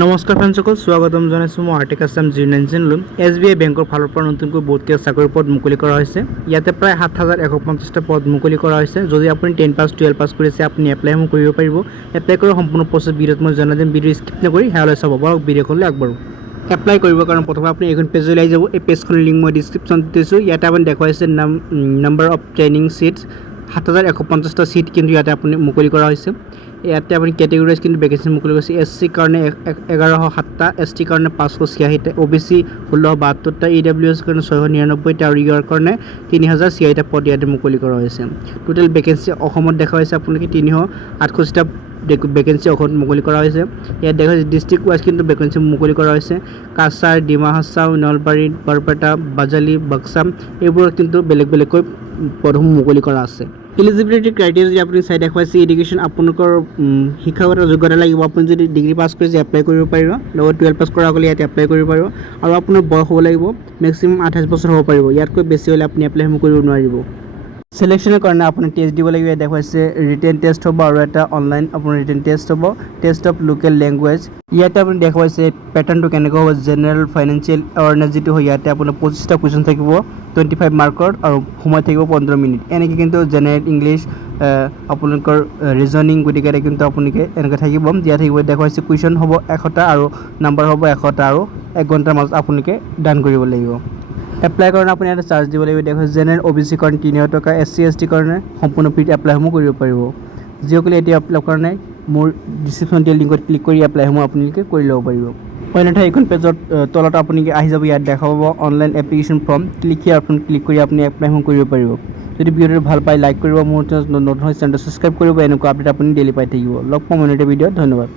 নমস্কাৰ ফ্ৰেণ্ডসকল, স্বাগতম জনাইছোঁ মই আৰ্টিক আছাম 090 SBI বেংকৰ ফালৰ পৰা নতুনকৈ বহুতকেইটা চাকৰিৰ পদ মুকলি কৰা হৈছে। ইয়াতে প্ৰায় ৭,১৫০টা পদ মুকলি কৰা হৈছে। যদি আপুনি 10 পাছ 12 পাছ কৰিছে আপুনি এপ্লাইসমূহ কৰিব পাৰিব। এপ্লাই কৰাৰ সম্পূৰ্ণ প্ৰচেছ ভিডিঅ'ত মই জনাই দিম। ভিডিঅ' স্কিপ নকৰি শেষলৈ চাব পাৰক। ভিডিঅ'খনলৈ আগবাঢ়ো। এপ্লাই কৰিবৰ কাৰণে প্ৰথমে আপুনি এইখন পেজলৈ আহি যাব। এই পেজখনৰ লিংক মই ডিছক্ৰিপশ্যনত দিছোঁ। ইয়াতে আপুনি দেখুৱাইছে নাম্বাৰ অফ ট্ৰেইনিং ছিটছ ৭,১৫০টা ছিট কিন্তু ইয়াতে আপুনি মুকলি কৰা হৈছে। ইয়াতে আপুনি কেটেগৰীজ কিন্তু ভেকেঞ্চি মুকলি কৰিছে। SC কাৰণে ১,১০৭টা, ST কাৰণে ৫৮৬টা, OBC ১৬৭২টা, EWS কাৰণে ৬৯৯টা আৰু ইয়াৰ কাৰণে ৩,০৮৬টা পদ ইয়াতে মুকলি কৰা হৈছে। টোটেল ভেকেঞ্চি অসমত দেখা হৈছে আপোনালোকে ৩৬৮টা ভেকেঞ্চি অসমত মুকলি কৰা হৈছে। ইয়াত দেখা হৈছে ডিষ্ট্ৰিক্ট ৱাইজ কিন্তু ভেকেঞ্চি মুকলি কৰা হৈছে। কাছাৰ, ডিমা হাছাও, নলবাৰী, বৰপেটা, বাজালি, বাক্সাম এইবোৰত কিন্তু বেলেগ বেলেগকৈ পদসমূহ মুকলি কৰা আছে। এলিজিবিলিটি ক্ৰাইটেৰিয়া যদি আপুনি চাই দেখুৱাইছে এডুকেশ্যন আপোনালোকৰ শিক্ষাগত যোগ্যতা লাগিব। আপুনি যদি ডিগ্ৰী পাছ কৰিছে এপ্লাই কৰিব পাৰিব, লগত 12 পাছ কৰাসকলে ইয়াত এপ্লাই কৰিব পাৰিব আৰু আপোনাৰ বয়স হ'ব লাগিব মেক্সিমাম 28 বছৰ হ'ব পাৰিব। ইয়াতকৈ বেছি হ'লে আপুনি এপ্লাইসমূহ কৰিব নোৱাৰিব। চিলেকশ্যনৰ কাৰণে আপুনি টেষ্ট দিব লাগিব। ইয়াত দেখুৱাইছে ৰিটেন টেষ্ট হ'ব আৰু এটা অনলাইন আপোনাৰ ৰিটেন টেষ্ট হ'ব, টেষ্ট অফ লোকেল লেংগুৱেজ। ইয়াতে আপুনি দেখুৱাইছে পেটাৰ্ণটো কেনেকুৱা হ'ব। জেনেৰেল ফাইনেন্সিয়েল এৱাৰনেছ যিটো হয় ইয়াতে আপোনাৰ 25টা কুৱেশ্যন থাকিব 25 মাৰ্কৰ আৰু সময় থাকিব 15 মিনিট। এনেকৈ কিন্তু জেনেৰেল ইংলিছ আপোনালোকৰ ৰিজনিং গতিকে কিন্তু আপোনালোকে এনেকৈ থাকিব। দিয়া থাকিব দেখুৱাইছে কুৱেশ্যন হ'ব 100টা আৰু নাম্বাৰ হ'ব 100টা আৰু 1 ঘণ্টাৰ মাজত আপোনালোকে ডান কৰিব লাগিব। এপ্লাই কাৰণে আপুনি এটা চাৰ্জ দিব লাগিব। দেখুৱাইছে জেনেৰেল OBC কাৰণে 300 টকা, SC ST কাৰণে সম্পূৰ্ণ ফ্ৰীত এপ্লাইসমূহ কৰিব পাৰিব। যিসকলে এতিয়া এপ্লাই কৰা নাই মোৰ ডিছক্ৰিপশ্যন দিয়া লিংকত ক্লিক কৰি এপ্লাইসমূহ আপোনালোকে কৰি ল'ব পাৰিব। অন্যথা এইখন পেজত তলত আপুনি আহি যাব। ইয়াত দেখা পাব অনলাইন এপ্লিকেশ্যন ফৰ্ম, ক্লিক হিয়াৰ আপুনি ক্লিক কৰি আপুনি এপ্লাইসমূহ কৰিব পাৰিব। যদি ভিডিঅ'টো ভাল পায় লাইক কৰিব, মোৰ নতুন চেনেলটো ছাবস্ক্ৰাইব কৰিব। এনেকুৱা আপডেট আপুনি ডেইলি পাই থাকিব। লগ পাম অন্য এটা ভিডিঅ'ত। ধন্যবাদ।